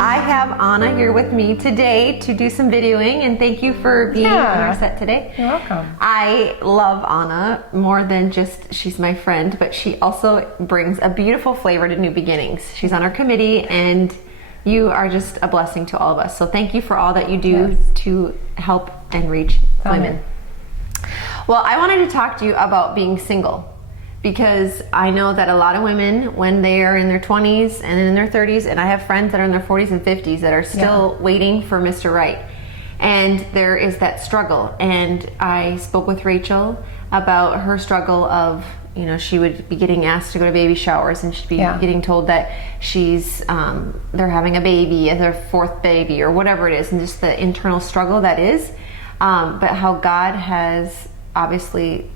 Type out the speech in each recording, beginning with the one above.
I have Anna here with me today to do some videoing, and thank you for being on our set today. You're welcome. I love Anna more than just she's my friend, but she also brings a beautiful flavor to New Beginnings. She's on our committee, and you are just a blessing to all of us. So thank you for all that you do to help and reach women. Well, I wanted to talk to you about being single, because I know that a lot of women, when they are in their 20s and in their 30s, and I have friends that are in their 40s and 50s that are still waiting for Mr. Right. And there is that struggle. And I spoke with Rachel about her struggle of, you know, she would be getting asked to go to baby showers, and she'd be getting told that she's, they're having a baby, their fourth baby, or whatever it is, and just the internal struggle that is. But how God has obviously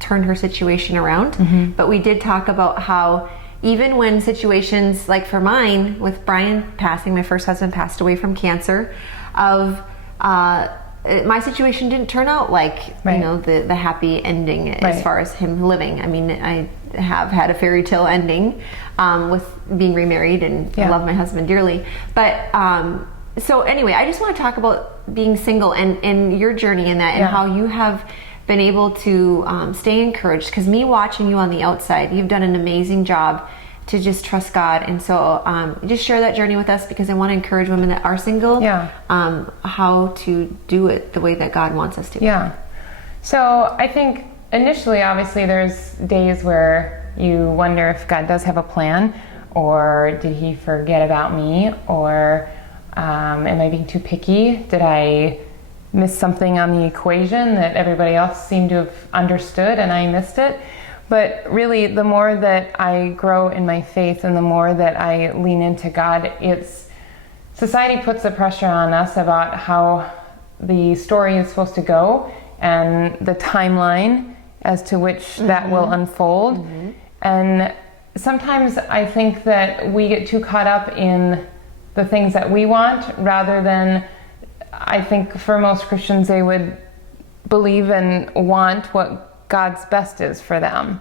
turned her situation around. But we did talk about how even when situations, like for mine with Brian passing, my first husband passed away from cancer, my situation didn't turn out like you know, the happy ending as far as him living. I mean, I have had a fairy tale ending with being remarried, and I love my husband dearly. But so anyway, I just want to talk about being single and your journey in that, and how you have been able to stay encouraged, because me watching you on the outside, you've done an amazing job to just trust God. And so just share that journey with us, because I want to encourage women that are single how to do it the way that God wants us to. So I think initially, obviously, there's days where you wonder if God does have a plan, or did he forget about me, or am I being too picky? Did I miss something on the equation that everybody else seemed to have understood and I missed it? But really, the more that I grow in my faith and the more that I lean into God, society puts the pressure on us about how the story is supposed to go and the timeline as to which that will unfold. And sometimes I think that we get too caught up in the things that we want, rather than, I think for most Christians, they would believe and want what God's best is for them.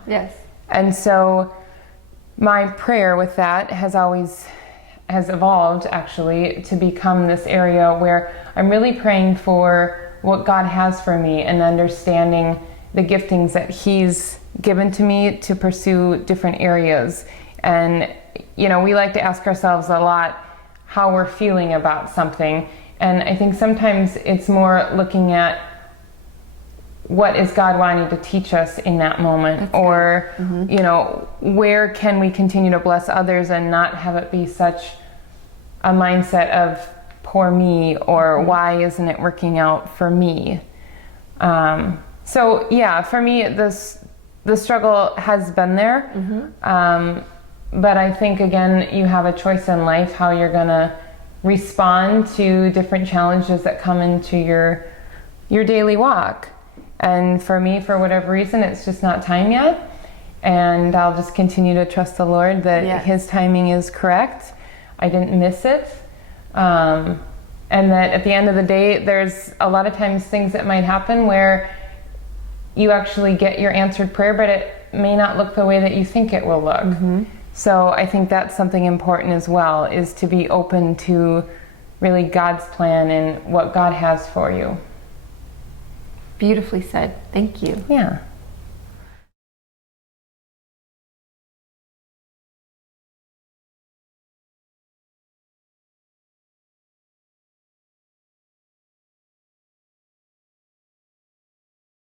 And so my prayer with that has evolved actually to become this area where I'm really praying for what God has for me, and understanding the giftings that he's given to me to pursue different areas. And, you know, we like to ask ourselves a lot how we're feeling about something. And I think sometimes it's more looking at what is God wanting to teach us in that moment, or you know, where can we continue to bless others and not have it be such a mindset of poor me, or why isn't it working out for me? So yeah, for me, the struggle has been there, but I think again, you have a choice in life how you're gonna respond to different challenges that come into your daily walk. And for me, for whatever reason, it's just not time yet. And I'll just continue to trust the Lord that his timing is correct. I didn't miss it. And that at the end of the day, there's a lot of times things that might happen where you actually get your answered prayer, but it may not look the way that you think it will look. So I think that's something important as well, is to be open to really God's plan and what God has for you. Beautifully said. Thank you. Yeah.